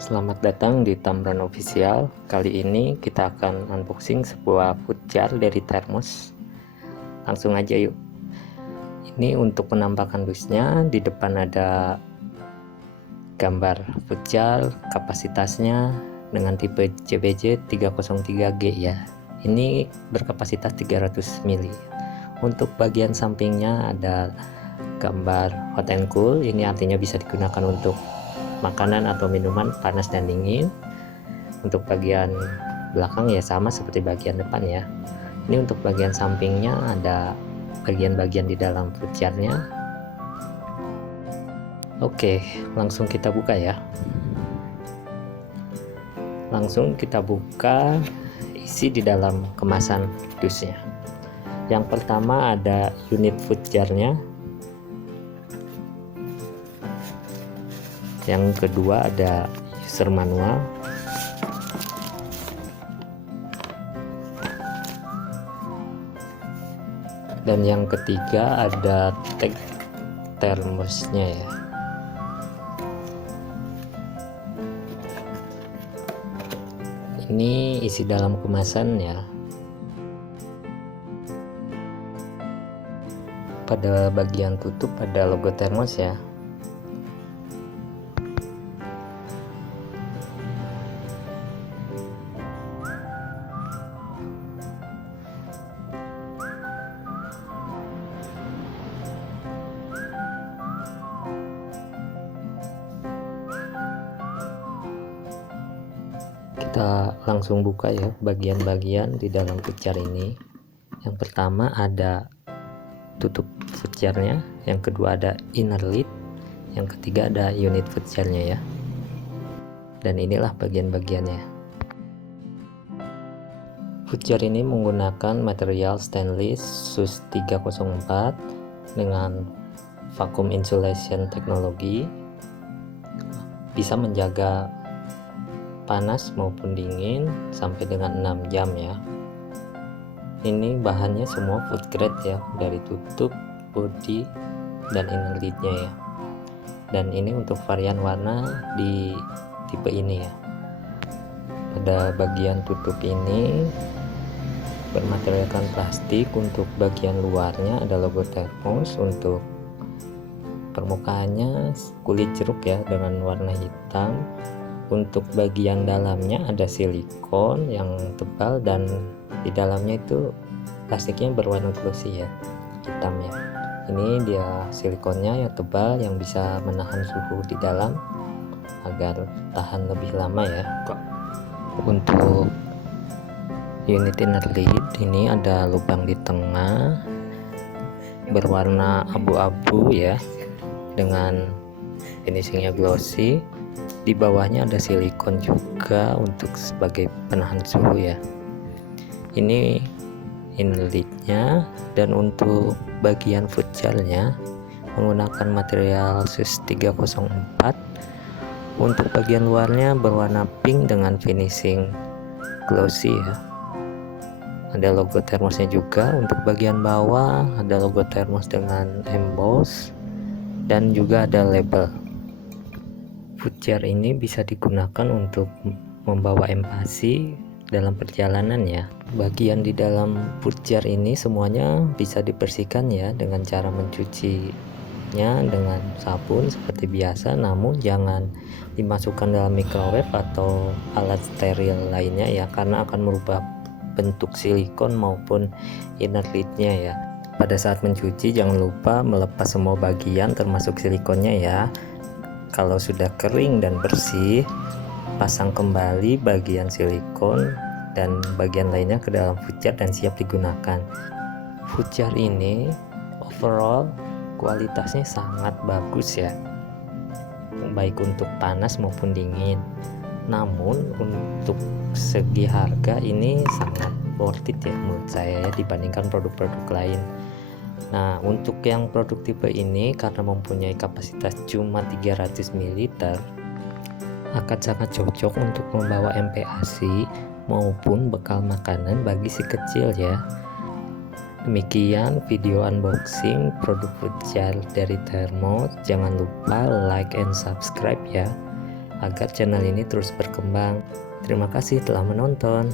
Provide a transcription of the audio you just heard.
Selamat datang di Tamran Official. Kali ini kita akan unboxing sebuah food jar dari Thermos. Langsung aja yuk. Ini untuk penampakan dusnya, di depan ada gambar food jar, kapasitasnya dengan tipe CBJ 303G ya. Ini berkapasitas 300 ml. Untuk bagian sampingnya ada gambar hot and cool, ini artinya bisa digunakan untuk makanan atau minuman panas dan dingin. Untuk bagian belakang ya sama seperti bagian depan ya. Ini untuk bagian sampingnya ada bagian-bagian di dalam food jar-nya. Oke, langsung kita buka ya. Langsung kita buka isi di dalam kemasan dusnya. Yang pertama ada unit food jar-nya. Yang kedua ada user manual. Dan yang ketiga ada tag termosnya ya. Ini isi dalam kemasan ya. Pada bagian tutup ada logo termos ya. Kita langsung buka ya bagian-bagian di dalam food jar ini. Yang pertama ada tutup food jar-nya, yang kedua ada inner lid, yang ketiga ada unit food jar-nya ya. Dan inilah bagian-bagiannya. Food jar ini menggunakan material stainless SUS 304 dengan vacuum insulation teknologi, bisa menjaga panas maupun dingin sampai dengan 6 jam ya. Ini bahannya semua food grade ya, dari tutup, body, dan inner lid-nya ya. Dan ini untuk varian warna di tipe ini ya. Pada bagian tutup ini bermaterialkan plastik. Untuk bagian luarnya ada logo Thermos. Untuk permukaannya kulit jeruk ya dengan warna hitam. Untuk bagian dalamnya ada silikon yang tebal dan di dalamnya itu plastiknya berwarna glossy ya, hitam ya. Ini dia silikonnya yang tebal yang bisa menahan suhu di dalam agar tahan lebih lama ya. Untuk unit inner lid ini ada lubang di tengah berwarna abu-abu ya, dengan finishingnya glossy. Di bawahnya ada silikon juga untuk sebagai penahan suhu ya. Ini inner lid-nya. Dan untuk bagian food jar-nya menggunakan material SUS 304. Untuk bagian luarnya berwarna pink dengan finishing glossy ya. Ada logo termosnya juga. Untuk bagian bawah ada logo termos dengan emboss dan juga ada label. Food jar ini bisa digunakan untuk membawa empasi dalam perjalanan ya. Bagian di dalam food jar ini semuanya bisa dibersihkan ya dengan cara mencucinya dengan sabun seperti biasa, namun jangan dimasukkan dalam microwave atau alat steril lainnya ya, karena akan merubah bentuk silikon maupun inner lid-nya ya. Pada saat mencuci jangan lupa melepas semua bagian termasuk silikonnya ya. Kalau sudah kering dan bersih, pasang kembali bagian silikon dan bagian lainnya ke dalam food jar dan siap digunakan. Food jar ini overall kualitasnya sangat bagus ya, baik untuk panas maupun dingin. Namun untuk segi harga ini sangat worth it ya menurut saya ya, dibandingkan produk-produk lain. Nah, untuk yang produk tipe ini karena mempunyai kapasitas cuma 300 ml akan sangat cocok untuk membawa MPASI maupun bekal makanan bagi si kecil ya. Demikian video unboxing produk food jar dari Thermos. Jangan lupa like and subscribe ya. agar channel ini terus berkembang. Terima kasih telah menonton.